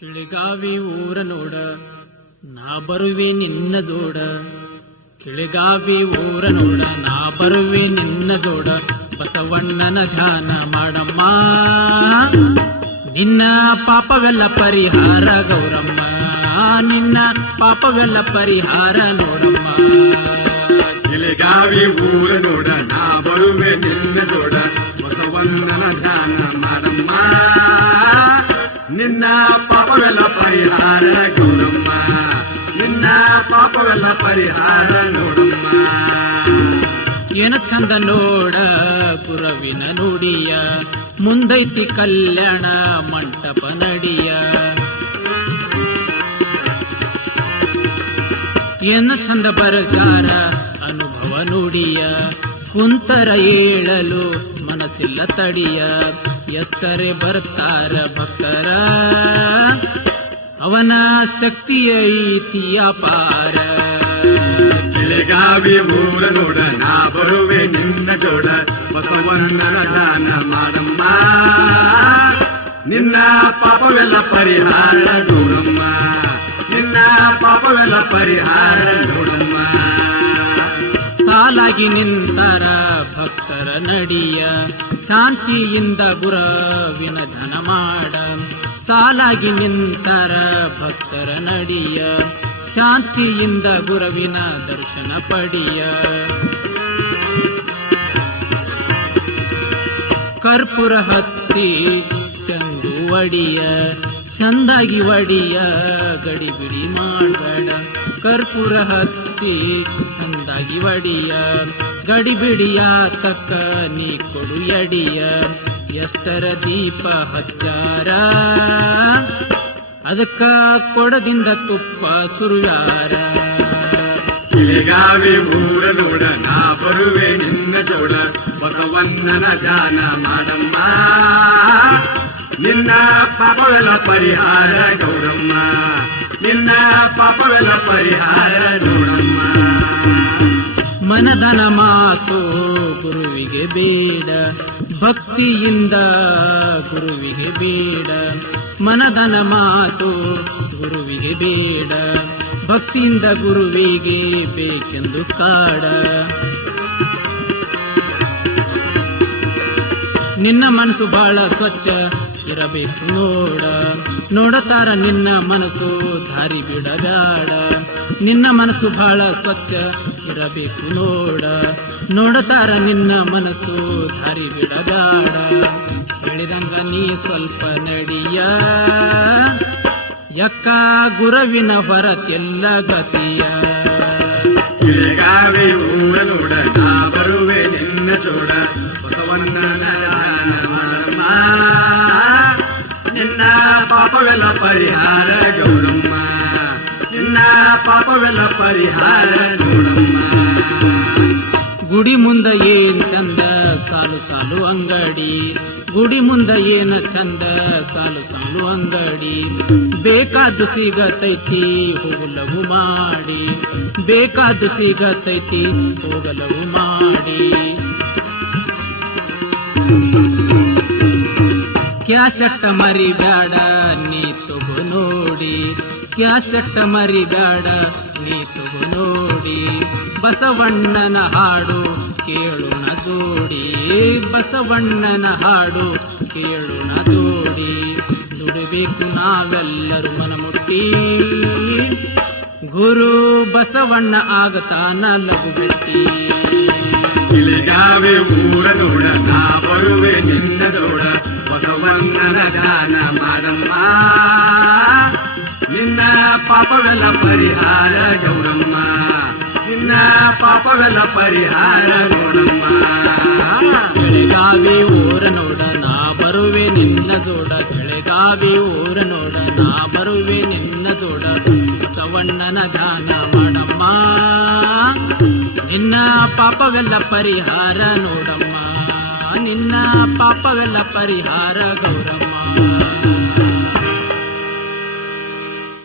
ಕಿಳಿಗಾವಿ ಊರ ನೋಡ ನಾ ಬರುವೆ ನಿನ್ನ ಜೋಡ. ಕಿಳಿಗಾವಿ ಊರ ನೋಡ ನಾ ಬರುವೆ ನಿನ್ನ ಜೋಡ. ಬಸವಣ್ಣನ ಧ್ಯಾನ ಮಾಡಮ್ಮ, ನಿನ್ನ ಪಾಪವೆಲ್ಲ ಪರಿಹಾರ ಗೌರಮ್ಮ. ನಿನ್ನ ಪಾಪವೆಲ್ಲ ಪರಿಹಾರ ನೋಡಮ್ಮ. ಕಿಳಿಗಾವಿ ಊರ ನೋಡ ನಾ ಬರುವೆ ನಿನ್ನ ಜೋಡ. ಬಸವಣ್ಣನ ಧ್ಯಾನ ಮಾಡಮ್ಮ, ನಿನ್ನ ಪಾಪವೆಲ್ಲ ಪರಿಹಾರ ಗೌರಮ್ಮ. ನಿನ್ನ ಪಾಪವೆಲ್ಲ ಪರಿಹಾರ ನೋಡಮ್ಮ. ಏನ ಚಂದ ನೋಡ ಗುರವಿನ ನುಡಿಯ, ಮುಂದೈತಿ ಕಲ್ಯಾಣ ಮಂಟಪ ನಡಿಯ. ಏನ ಚಂದ ಬರಸಾರ ಅನುಭವ ನುಡಿಯ, ಕುಂತರ ಏಳಲು ಮನಸ್ಸಿಲ್ಲ ತಡಿಯ. ಎಷ್ಟರೆ ಬರ್ತಾರ ಭಕ್ತರ, ಅವನ ಶಕ್ತಿಯ ಐತಿಯ ಪಾರ. ಕಿಳಿಗಾವಿ ಊರ ನೋಡ ನಾ ಬರುವೆ ನಿನ್ನ ಜೋಡ. ಬಸವಣ್ಣನ ದಾನ ಮಾಡಮ್ಮ, ನಿನ್ನ ಪಾಪವೆಲ್ಲ ಪರಿಹಾರ ಗೌರಮ್ಮ. ನಿನ್ನ ಪಾಪವೆಲ್ಲ ಪರಿಹಾರ ನೋಡಮ್ಮ. ಸಾಲಾಗಿ ನಿಂತರ ಭಕ್ತರ ನಡಿಯ, ಶಾಂತಿಯಿಂದ ಗುರವಿನ ಧ್ಯಾನ ಮಾಡ. ಸಾಲಾಗಿ ನಿಂತರ ಭಕ್ತರ ನಡಿಯ, ಶಾಂತಿಯಿಂದ ಗುರವಿನ ದರ್ಶನ ಪಡಿಯ. ಕರ್ಪೂರ ಹತ್ತಿ ಚಂದು ಒಡಿಯ, ಚಂದಾಗಿ ಒಡಿಯ ಗಡಿಬಿಡಿ ಮಾಡಬೇಡ. ಕರ್ಪೂರ ಹತ್ತಿ ಚಂದಾಗಿ ಒಡಿಯ, ಗಡಿಬಿಡಿಯ ತಕ್ಕ ನೀ ಕೊಡು ಎಡಿಯ. ಎಷ್ಟರ ದೀಪ ಹಚ್ಚಾರ, ಅದಕ್ಕ ಕೊಡದಿಂದ ತುಪ್ಪ ಸುರುವಾರ. ಕಿಳಿಗಾವಿ ಊರ ನೋಡ ನಾ ಬರುವೆ ನಿನ್ನ ಜೋಡ. ಬಸವಣ್ಣನ ಧ್ಯಾನ ಮಾಡಮ್ಮ, ನಿನ್ನ ಪಾಪವೆಲ್ಲ ಪರಿಹಾರ ಗೌರಮ್ಮ. ನಿನ್ನ ಪಾಪವೆಲ್ಲ ಪರಿಹಾರ ನೋಡಮ್ಮ. ಮನದನ ಮಾತು ಗುರುವಿಗೆ ಬೇಡ, ಭಕ್ತಿಯಿಂದ ಗುರುವಿಗೆ ಬೇಡ. ಮನದನ ಮಾತು ಗುರುವಿಗೆ ಬೇಡ, ಭಕ್ತಿಯಿಂದ ಗುರುವಿಗೆ ಬೇಕೆಂದು ಕಾಡ. ನಿನ್ನ ಮನಸ್ಸು ಬಹಳ ಸ್ವಚ್ಛ ಇರಬೇಕು ನೋಡ. ನೋಡತಾರ ನಿನ್ನ ಮನಸ್ಸು ದಾರಿ ಬಿಡಬೇಡ. ನಿನ್ನ ಮನಸ್ಸು ಬಹಳ ಸ್ವಚ್ಛ ಇರಬೇಕು ನೋಡ. ನೋಡತಾರ ನಿನ್ನ ಮನಸ್ಸು ದಾರಿ ಬಿಡಬೇಡ. ಹೇಳಿದಂಗ ನೀ ಸ್ವಲ್ಪ ನಡಿಯ, ಯಕ್ಕ ಗುರವಿನ ಹೊರತೆಲ್ಲ ಗತಿಯ. ಕಿಳಿಗಾವಿ ಊರ ನೋಡ ನಾ ಬರುವೆ ನಿನ್ನ ಜೋಡ. ಬಸವಣ್ಣನ ಧ್ಯಾನ ಮಾಡಮ್ಮ, ನಿನ್ನ ಪಾಪವೆಲ್ಲ ಪರಿಹಾರ ಗೌರಮ್ಮ. ನಿನ್ನ ಪಾಪವೆಲ್ಲ ಪರಿಹಾರ ನೋಡಮ್ಮ. ಗುಡಿ ಮುಂದ ಏನ್ ಚಂದ ಸಾಲು ಸಾಲು ಅಂಗಡಿ. ಗುಡಿ ಮುಂದ ಏನ ಚಂದ ಸಾಲು ಸಾಲು ಅಂಗಡಿ. ಬೇಕಾದ್ದು ಸಿಗತೈತಿ ಹೋಗಲವು ಮಾಡಿ. ಬೇಕಾದ್ದು ಸಿಗತೈತಿ ಹೋಗಲವು ಮಾಡಿ. ಕ್ಯಾಸೆಟ್ಟ ಮರಿ ಬ್ಯಾಡ ನೀ ತಗೋ ನೋಡಿ. ಕ್ಯಾಸೆಟ್ಟ ಮರಿ ಬ್ಯಾಡ ನೀ ತಗೋ ನೋಡಿ. ಬಸವಣ್ಣನ ಹಾಡು ಕೇಳೋಣ ಜೋಡಿ. ಬಸವಣ್ಣನ ಹಾಡು ಕೇಳೋಣ ಜೋಡಿ. ದುಡಿಬೇಕು ನಾವೆಲ್ಲರೂ ಮನಮುಟ್ಟಿ, ಗುರು ಬಸವಣ್ಣ ಆಗತಾನ ಲಘು ಬಿಟ್ಟಿ. ಕಿಳಿಗಾವಿ ಊರ ನೋಡ ನಾ ಬರುವೆ ನಿನ್ನ ಜೋಡ. ಬಸವಣ್ಣನ ಧ್ಯಾನ ಮಾಡಮ್ಮ, ನಿನ್ನ ಪಾಪವೆಲ್ಲ ಪರಿಹಾರ ಗೌರಮ್ಮ. ನಿನ್ನ ಪಾಪವೆಲ್ಲ ಪರಿಹಾರ ನೋಡಮ್ಮ. ಕಿಳಿಗಾವಿ ಊರ ನೋಡ ನಾ ಬರುವೆ ನಿನ್ನ ಜೋಡ. ಕಿಳಿಗಾವಿ ಊರ ನೋಡ ನಾ ಬರುವೆ ನಿನ್ನ ಜೋಡ. ಬಸವಣ್ಣನ ಧ್ಯಾನ ಮಾಡಮ್ಮ, ನಿನ್ನ ಪಾಪವೆಲ್ಲ ಪರಿಹಾರ ನೋಡಮ್ಮ. ನಿನ್ನ ಪಾಪವೆಲ್ಲ ಪರಿಹಾರ ಗೌರಮ್ಮ.